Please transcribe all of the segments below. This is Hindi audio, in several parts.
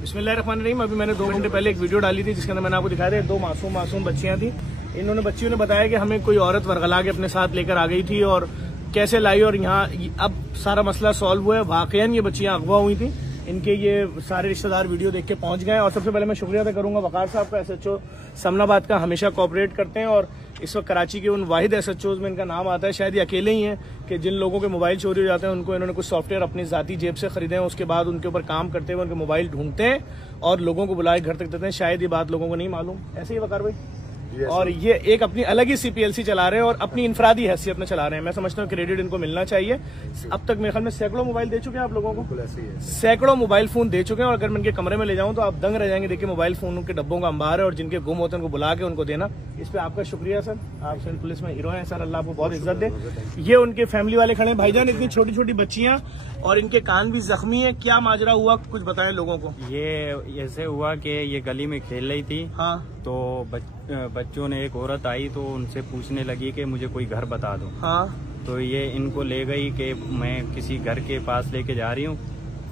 बिस्मिल्लाहिर्रहमानिर्रहीम। अभी मैंने 2 घंटे पहले एक वीडियो डाली थी जिसके अंदर मैंने आपको दिखाया था 2 मासूम बच्चियां थी। बच्चियों ने बताया कि हमें कोई औरत वरगला के अपने साथ लेकर आ गई थी और कैसे लाई, और यहाँ अब सारा मसला सॉल्व हुआ है। वाकईन ये बच्चियां अगवा हुई थी, इनके ये सारे रिश्तेदार वीडियो देख के पहुंच गए। और सबसे पहले मैं शुक्रिया अदा करूंगा वकार साहब का, SHO समनाबाद का, हमेशा कोऑपरेट करते हैं। और इस वक्त कराची के उन वाहिद SHOs में इनका नाम आता है। शायद ये अकेले ही हैं कि जिन लोगों के मोबाइल चोरी हो जाते हैं उनको इन्होंने कुछ सॉफ्टवेयर अपनी जाती जेब से खरीदे हैं, उसके बाद उनके ऊपर काम करते हुए उनके मोबाइल ढूंढते हैं और लोगों को बुलाए घर तक देते हैं। शायद ये बात लोगों को नहीं मालूम, ऐसे ही वकार भाई। और ये एक अपनी अलग ही CPLC चला रहे हैं और अपनी इनफरादी हैसियत में चला रहे हैं। मैं समझता हूँ क्रेडिट इनको मिलना चाहिए। अब तक मेरे ख्याल में सैकड़ों मोबाइल दे चुके हैं आप लोगों को, सैकड़ों मोबाइल फोन दे चुके हैं। और अगर मैं इनके कमरे में ले जाऊं तो आप दंग रह जाएंगे। देखिए मोबाइल फोन के डब्बों का अंबार है और जिनके गुम होते हैं उनको बुला के उनको देना, इस पे आपका शुक्रिया सर। आप सिंध पुलिस में हीरो हैं सर, अल्लाह आपको बहुत इज्जत दे। ये उनके फैमिली वाले खड़े हैं। भाईजान इतनी छोटी छोटी बच्चियां और इनके कान भी जख्मी है, क्या माजरा हुआ कुछ बताएं लोगों को। ये ऐसे हुआ कि ये गली में खेल रही थी, हाँ, तो बच्चों ने, एक औरत आई तो उनसे पूछने लगी कि मुझे कोई घर बता दो। हाँ, तो ये इनको ले गई कि मैं किसी घर के पास लेके जा रही हूँ।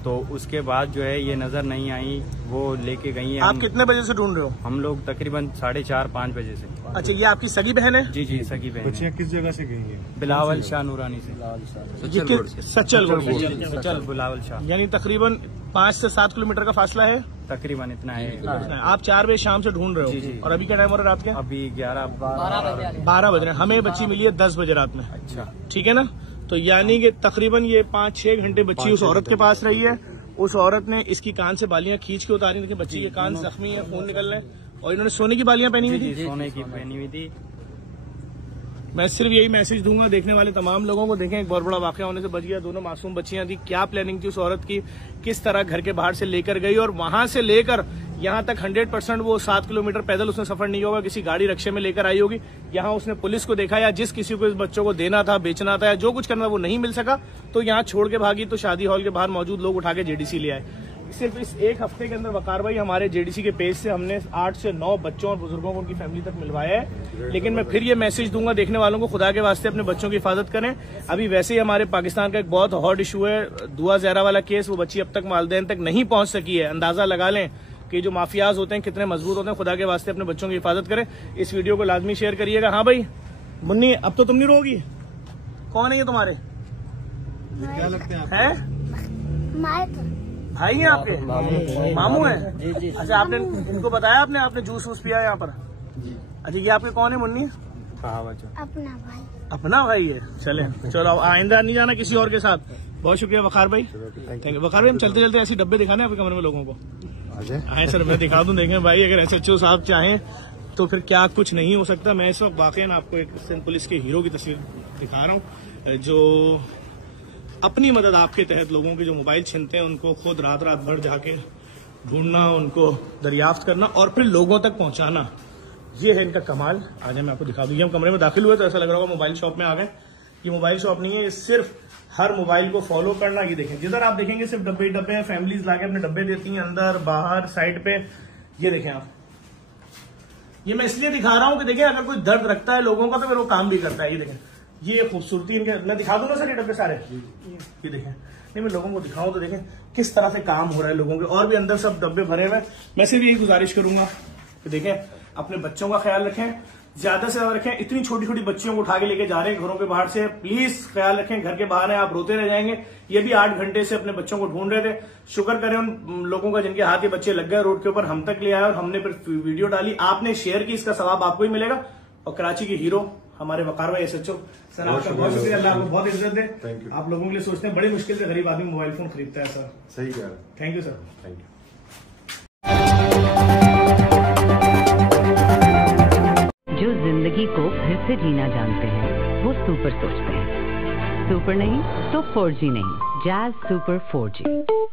तो उसके बाद जो है ये नजर नहीं आई, वो लेके गई है। आप कितने बजे से ढूंढ रहे हो? हम लोग तकरीबन 4:30-5 बजे से। अच्छा, ये आपकी सगी बहन है? जी जी, सगी बहन। बच्चियाँ किस जगह से गई हैं? बिलावल शाह नूरानी से। सचल बिलावल शाह, यानी तकरीबन 5 से 7 किलोमीटर का फासला है, तकरीबन इतना है। आप 4 बजे शाम से ढूंढ रहे हो और अभी क्या टाइम हो रहा है रात के? अभी 12 बज रहे हैं। हमें बच्ची मिली है 10 बजे रात में। अच्छा, ठीक है ना। तो यानी कि तकरीबन ये 5-6 घंटे बच्ची उस औरत के पास रही है। उस औरत ने इसकी कान से बालियां खींच के उतारी। देखिए बच्ची के कान जख्मी है, खून निकल रहे हैं। और इन्होंने सोने की बालियां पहनी हुई थी। सोने की पहनी हुई थी। मैं सिर्फ यही मैसेज दूंगा देखने वाले तमाम लोगों को, देखें एक बहुत बड़ा वाकया होने से बच गया। दोनों मासूम बच्चियां थी, क्या प्लानिंग थी उस औरत की, किस तरह घर के बाहर से लेकर गई और वहां से लेकर यहाँ तक 100% वो 7 किलोमीटर पैदल उसने सफर नहीं होगा, किसी गाड़ी रक्षे में लेकर आई होगी। यहाँ उसने पुलिस को देखा या जिस किसी को इस बच्चों को देना था, बेचना था या जो कुछ करना वो नहीं मिल सका तो यहाँ छोड़ के भागी। तो शादी हॉल के बाहर मौजूद लोग उठा के JDC ले आए। सिर्फ इस एक हफ्ते के अंदर वकार भाई हमारे JDC के पेज से हमने 8 से 9 बच्चों और बुजुर्गों को उनकी फैमिली तक मिलवाया है। लेकिन मैं फिर ये मैसेज दूंगा देखने वालों को, खुदा के वास्ते अपने बच्चों की हिफाजत करें। अभी वैसे ही हमारे पाकिस्तान का एक बहुत हॉट इशू है दुआ ज़हरा वाला केस, वो बच्ची अब तक वालिदैन तक नहीं पहुंच सकी है। अंदाजा लगा लें कि जो माफियाज होते हैं कितने मजबूत होते हैं। खुदा के वास्ते अपने बच्चों की हिफाजत करें। इस वीडियो को लाजमी शेयर करिएगा। हाँ भाई मुन्नी, अब तो तुम नहीं रोगी। कौन है ये तुम्हारे? क्या लगते हैं भाई हैं आपके? मामू हैं? अच्छा, आपने इनको बताया? आपने जूस वूस पिया यहाँ पर? अच्छा, ये आपके कौन है मुन्नी? अपना भाई है। चलो आइंदा नहीं जाना किसी और के साथ। बहुत शुक्रिया वकार भाई, थैंक यू। वकार भाई हम चलते चलते ऐसे डब्बे दिखाने आपके कमरे में लोगों को आए सर, मैं दिखा दूं। देखें भाई, अगर SHO साहब चाहें तो फिर क्या कुछ नहीं हो सकता। मैं इस वक्त वाकई आपको एक सिंध पुलिस के हीरो की तस्वीर दिखा रहा हूँ जो अपनी मदद आपके तहत लोगों के जो मोबाइल छीनते हैं उनको खुद रात भर जाके ढूंढना, उनको दरियाफ्त करना और फिर लोगों तक पहुंचाना, ये है इनका कमाल। आज मैं आपको दिखा दूंगी। हम कमरे में दाखिल हुए तो ऐसा लग रहा होगा मोबाइल शॉप में आ गए। ये मोबाइल शॉप नहीं है, ये सिर्फ हर मोबाइल को फॉलो करना। ये देखें, जिधर आप देखेंगे सिर्फ डब्बे हैं। फैमिलीज लाके अपने डब्बे देती हैं अंदर बाहर साइड पे। ये देखें आप, ये मैं इसलिए दिखा रहा हूं कि देखें अगर कोई दर्द रखता है लोगों का तो फिर वो काम भी करता है। ये देखें, ये खूबसूरती इनके, मैं दिखा दूंगा सर ये डब्बे सारे। ये देखें, नहीं मैं लोगों को दिखाऊं तो देखें किस तरह से काम हो रहा है लोगों के। और भी अंदर सब डब्बे भरे हुए। मैं सिर्फ यही गुजारिश करूंगा कि देखें अपने बच्चों का ख्याल रखें, ज्यादा से ज्यादा रखें। इतनी छोटी छोटी बच्चियों को उठा के लेके जा रहे हैं घरों के बाहर से, प्लीज ख्याल रखें। घर के बाहर है, आप रोते रह जाएंगे। ये भी 8 घंटे से अपने बच्चों को ढूंढ रहे थे। शुक्र करें उन लोगों का जिनके हाथ ये बच्चे लग गए रोड के ऊपर, हम तक ले आए और हमने फिर वीडियो डाली, आपने शेयर की, इसका सवाब आपको ही मिलेगा। और कराची के हीरो हमारे वकार भाई SHO सर, आपका बहुत शुक्रिया, अल्लाह आपको बहुत इज्जत दे। आप लोगों के लिए सोचते हैं, बड़ी मुश्किल से गरीब आदमी मोबाइल फोन खरीदता है सर। सही कह रहे, thank you sir, thank you. जो जिंदगी को फिर से जीना जानते हैं वो सुपर सोचते हैं। सुपर नहीं तो 4G नहीं, जैज़ सुपर 4G।